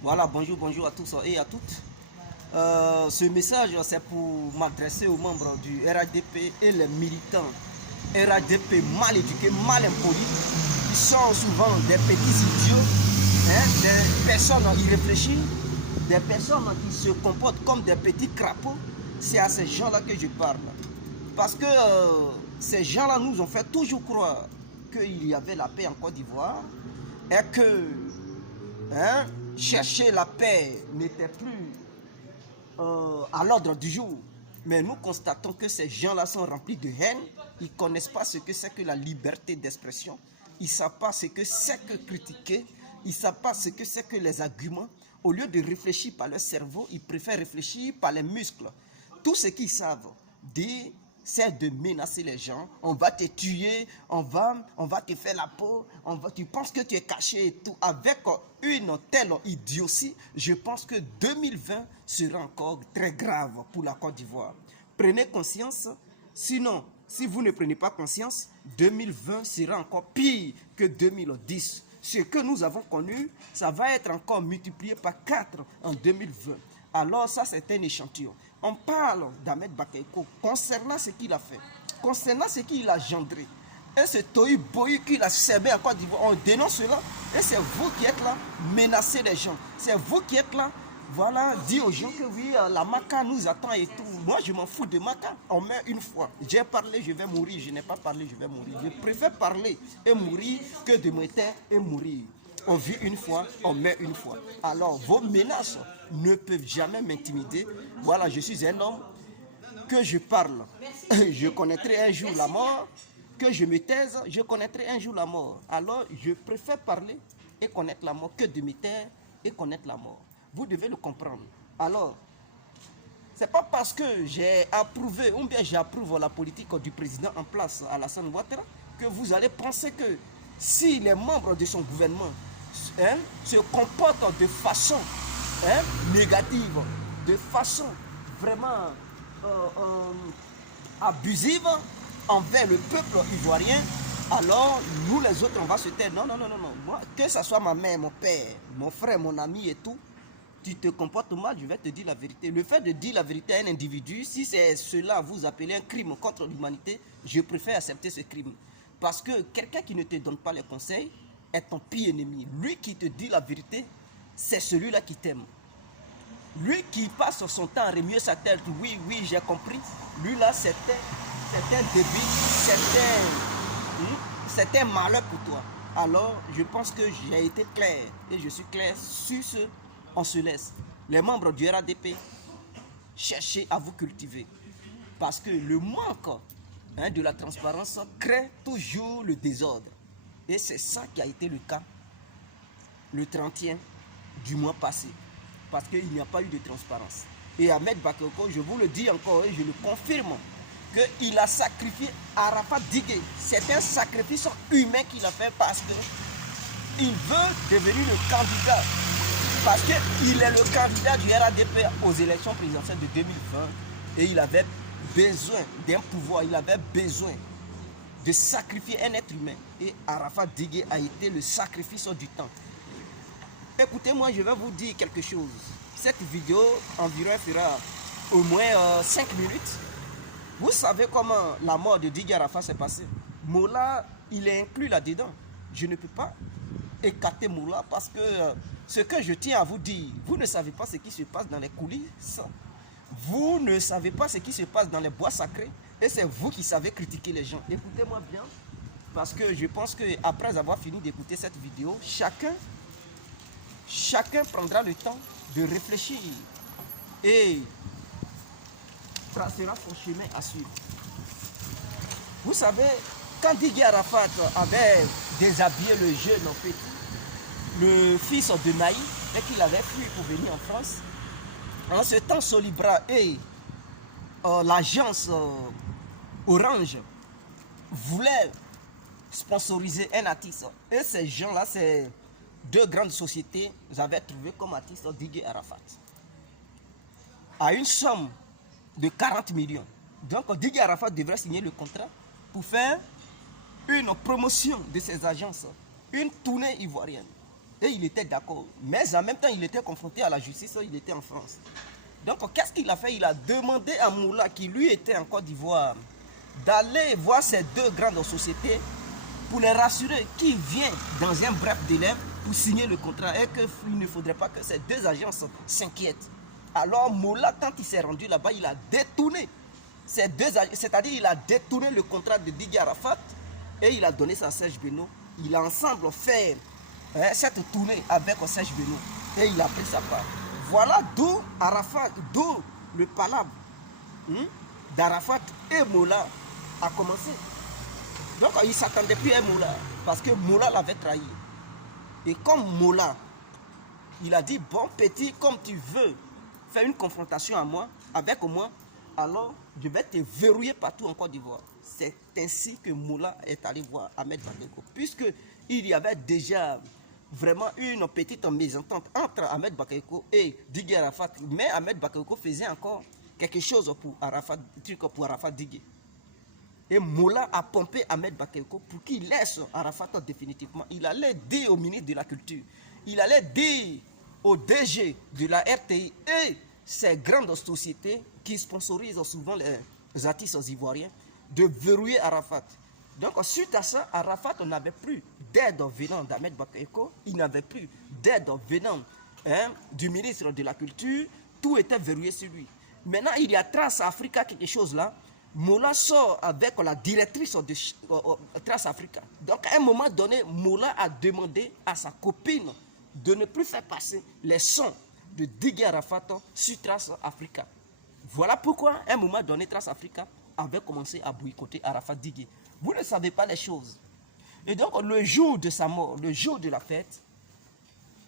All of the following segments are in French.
Voilà, bonjour à tous et à toutes. Ce message, c'est pour m'adresser aux membres du RADP et les militants RADP mal éduqués, mal impolis. Ils sont souvent des petits idiots, des personnes irréfléchies, des personnes qui se comportent comme des petits crapauds. C'est à ces gens-là que je parle. Parce que ces gens-là nous ont fait toujours croire qu'il y avait la paix en Côte d'Ivoire et que chercher la paix n'était plus à l'ordre du jour. Mais nous constatons que ces gens-là sont remplis de haine. Ils ne connaissent pas ce que c'est que la liberté d'expression. Ils ne savent pas ce que c'est que critiquer. Ils ne savent pas ce que c'est que les arguments. Au lieu de réfléchir par leur cerveau, ils préfèrent réfléchir par les muscles. Tout ce qu'ils savent dire, c'est de menacer les gens. On va te tuer, on va te faire la peau, tu penses que tu es caché et tout. Avec une telle idiotie, je pense que 2020 sera encore très grave pour la Côte d'Ivoire. Prenez conscience, sinon, si vous ne prenez pas conscience, 2020 sera encore pire que 2010. Ce que nous avons connu, ça va être encore multiplié par 4 en 2020. Alors ça, c'est un échantillon. On parle d'Ahmed Bakayoko concernant ce qu'il a fait, concernant ce qu'il a engendré. Et ce tohu-bohu qu'il a semé à Côte d'Ivoire, on dénonce cela. Et c'est vous qui êtes là, menacez les gens. C'est vous qui êtes là, voilà, dit aux gens que oui, la Maca nous attend et tout. Moi, je m'en fous de Maca. On meurt une fois. J'ai parlé, je vais mourir. Je n'ai pas parlé, je vais mourir. Je préfère parler et mourir que de me taire et mourir. On vit une fois, on meurt une fois. Alors, vos menaces ne peuvent jamais m'intimider. Voilà, je suis un homme, que je parle. Je connaîtrai un jour la mort. Que je me taise, je connaîtrai un jour la mort. Alors, je préfère parler et connaître la mort que de me taire et connaître la mort. Vous devez le comprendre. Alors, c'est pas parce que j'ai approuvé ou bien j'approuve la politique du président en place, Alassane Ouattara, que vous allez penser que si les membres de son gouvernement se comportent de façon négative, de façon vraiment abusive envers le peuple ivoirien, alors nous les autres on va se taire. Non, non, non, non, non. Moi, que ce soit ma mère, mon père, mon frère, mon ami et tout, tu te comportes mal, je vais te dire la vérité. Le fait de dire la vérité à un individu, si c'est cela vous appelez un crime contre l'humanité, je préfère accepter ce crime. Parce que quelqu'un qui ne te donne pas les conseils est ton pire ennemi. Lui qui te dit la vérité, c'est celui-là qui t'aime. Lui qui passe son temps à remuer sa tête, oui, oui, j'ai compris. Lui là, c'est un débit, c'est un malheur pour toi. Alors, je pense que j'ai été clair et je suis clair sur ce. On se laisse. Les membres du RADP, cherchez à vous cultiver. Parce que le manque de la transparence crée toujours le désordre. Et c'est ça qui a été le cas le 30e du mois passé. Parce qu'il n'y a pas eu de transparence. Et Ahmed Bakayoko, je vous le dis encore et je le confirme, qu'il a sacrifié Arafat Digué. C'est un sacrifice humain qu'il a fait parce qu'il veut devenir le candidat. Parce qu'il est le candidat du RADP aux élections présidentielles de 2020 et il avait besoin d'un pouvoir, il avait besoin de sacrifier un être humain. Et Arafat Digué a été le sacrifice du temps. Écoutez, moi je vais vous dire quelque chose. Cette vidéo environ fera au moins 5 minutes. Vous savez comment la mort de Didier Arafat s'est passée? Moula, il est inclus là-dedans. Je ne peux pas écarter Moula parce que ce que je tiens à vous dire, vous ne savez pas ce qui se passe dans les coulisses. Vous ne savez pas ce qui se passe dans les bois sacrés. Et c'est vous qui savez critiquer les gens. Écoutez-moi bien. Parce que je pense qu'après avoir fini d'écouter cette vidéo, chacun prendra le temps de réfléchir et tracera son chemin à suivre. Vous savez, quand Didier Arafat avait déshabillé le jeune petit, le fils de Naï, et qu'il avait fui pour venir en France, en ce temps Solibra et l'agence Orange voulaient sponsoriser un artiste. Et ces gens-là, c'est deux grandes sociétés, avaient trouvé comme artiste Didier Arafat. À une somme de 40 millions. Donc Didier Arafat devrait signer le contrat pour faire une promotion de ces agences, une tournée ivoirienne. Et il était d'accord. Mais en même temps, il était confronté à la justice, il était en France. Donc, qu'est-ce qu'il a fait? Il a demandé à Moula, qui lui était en Côte d'Ivoire, d'aller voir ces deux grandes sociétés pour les rassurer qu'il vient dans un bref délai pour signer le contrat et qu'il ne faudrait pas que ces deux agences s'inquiètent. Alors Moula, quand il s'est rendu là-bas, il a détourné ces deux agences, c'est-à-dire il a détourné le contrat de Didier Arafat et il a donné ça à Serge Beno. Il a ensemble fait cette tournée avec Serge Beno et il a pris sa part. Voilà d'où Arafat, d'où le palabre d'Arafat et Moula a commencé. Donc il ne s'attendait plus à Moula parce que Moula l'avait trahi. Et comme Moula, il a dit, bon petit, comme tu veux faire une confrontation avec moi, alors je vais te verrouiller partout en Côte d'Ivoire. C'est ainsi que Moula est allé voir Ahmed Bakayoko. Puisqu'il y avait déjà vraiment une petite mésentente entre Ahmed Bakayoko et Didier Arafat. Mais Ahmed Bakayoko faisait encore quelque chose pour Arafat Didier. Et Moula a pompé Ahmed Bakayoko pour qu'il laisse Arafat définitivement. Il allait dire au ministre de la Culture, il allait dire au DG de la RTI et ces grandes sociétés qui sponsorisent souvent les artistes ivoiriens de verrouiller Arafat. Donc suite à ça, Arafat n'avait plus d'aide venant d'Ahmed Bakayoko, il n'avait plus d'aide venant du ministre de la Culture, tout était verrouillé sur lui. Maintenant, il y a Trace Africa, quelque chose là. Moula sort avec la directrice de Trace Africa. Donc à un moment donné, Moula a demandé à sa copine de ne plus faire passer les sons de Didier Arafat sur Trace Africa. Voilà pourquoi à un moment donné, Trace Africa avait commencé à boycotter Arafat Didier. Vous ne savez pas les choses. Et donc le jour de sa mort, le jour de la fête,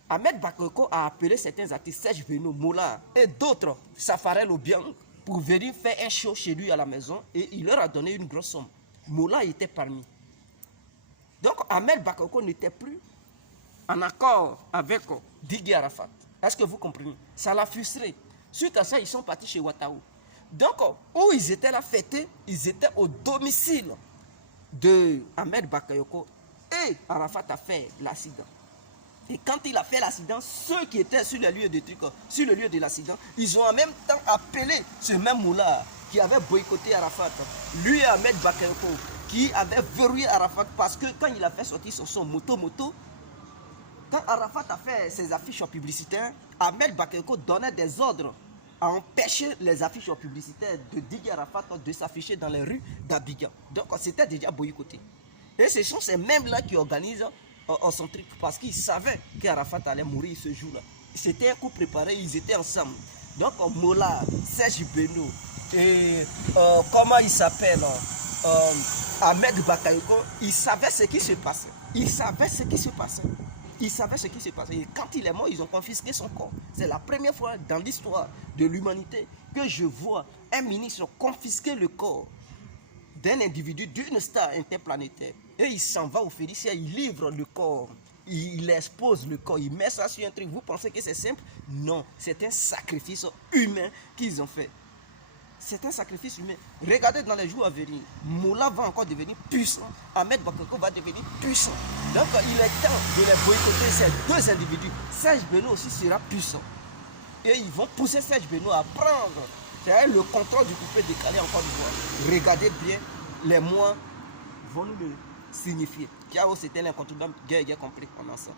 Ahmed Bakayoko a appelé certains artistes, Serge Beno, Moula et d'autres, Safarel Obiang, pour venir faire un show chez lui à la maison et il leur a donné une grosse somme. Moula était parmi. Donc Ahmed Bakayoko n'était plus en accord avec Didier Arafat. Est-ce que vous comprenez? Ça l'a frustré. Suite à ça, ils sont partis chez Ouattao. Donc, où ils étaient là fêtés, ils étaient au domicile de Ahmed Bakayoko et Arafat a fait l'accident. Et quand il a fait l'accident, ceux qui étaient sur le lieu de l'accident, ils ont en même temps appelé ce même Moula qui avait boycotté Arafat. Lui et Ahmed Bakayoko qui avait verrouillé Arafat parce que quand il a fait sortir son moto, quand Arafat a fait ses affiches publicitaires, Ahmed Bakayoko donnait des ordres à empêcher les affiches publicitaires de Didier Arafat de s'afficher dans les rues d'Abidjan. Donc c'était déjà boycotté. Et ce sont ces mêmes-là qui organisent son truc parce qu'ils savaient qu'Arafat allait mourir ce jour-là. C'était un coup préparé, ils étaient ensemble. Donc Moula, Serge Beno et comment il s'appelle Ahmed Bakayoko, ils savaient ce qui se passait. Ils savaient ce qui se passait. Et quand il est mort, ils ont confisqué son corps. C'est la première fois dans l'histoire de l'humanité que je vois un ministre confisquer le corps d'un individu, d'une star interplanétaire. Et il s'en va au Félicien, il livre le corps, il expose le corps, il met ça sur un truc. Vous pensez que c'est simple? Non, c'est un sacrifice humain qu'ils ont fait. C'est un sacrifice humain. Regardez dans les jours à venir, Moula va encore devenir puissant, Ahmed Bakayoko va devenir puissant. Donc il est temps de les boycotter ces deux individus. Serge Beno aussi sera puissant. Et ils vont pousser Serge Beno à prendre le contrôle du coupé décalé en Côte d'Ivoire. Regardez bien, les mois vont nous le signifier. Ciao, c'était l'incontournable, guerre compris pendant ça.